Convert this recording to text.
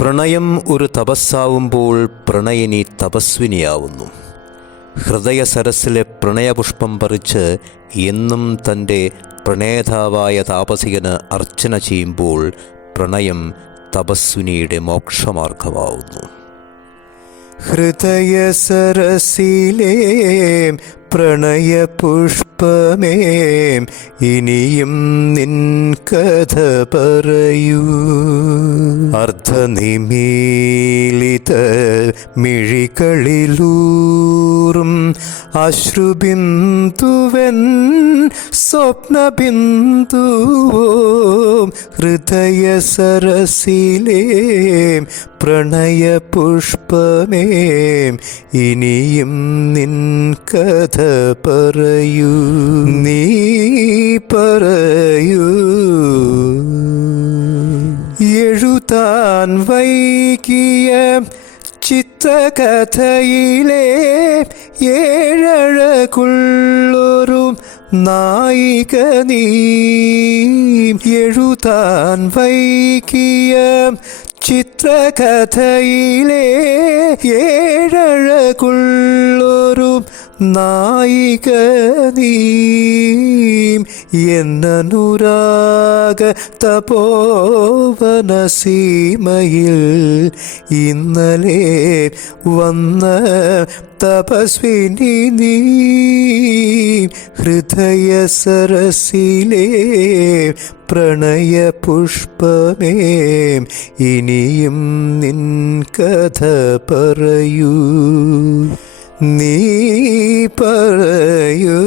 പ്രണയം ഒരു തപസ്സാവുമ്പോൾ പ്രണയിനി തപസ്വിനിയാവുന്നു. ഹൃദയ സരസിലെ പ്രണയപുഷ്പം പറിച്ച് എന്നും തൻ്റെ പ്രണേതാവായ താപസികന് അർച്ചന ചെയ്യുമ്പോൾ പ്രണയം തപസ്വിനിയുടെ മോക്ഷമാർഗമാവുന്നു. ഹൃദയ സരസിലേ പ്രണയപുഷ്പമേ, ഇനിയും നിൻ കഥ പറയൂ. അർദ്ധനിമീലിത മിഴികളിലൂറും അശ്രുബിന്ദുവൻ സ്വപ്നബിന്ദുവോം. ഹൃദയ സരസിലേ പ്രണയപുഷ്പമേ, ഇനിയും നിൻ കഥ പറയൂ, നീ പറയൂ. എഴുതാൻ വൈകിയ ചിത്രകഥയിലെ ഏഴഴകുള്ളൊരു നായിക നീ. എഴുതാൻ വൈകിയ ചിത്രകഥയിലെ ഏഴഴകുള്ളൊരു നായിക നീ. എന്നനുരാഗ തപോവന സീമയിൽ ഇന്നലെ വന്ന തപസ്വിനി നീ. ഹൃദയ സരസിലേ പ്രണയപുഷ്പമേ, ഇനിയും നിൻ കഥ പറയൂ, നീ പറയൂ.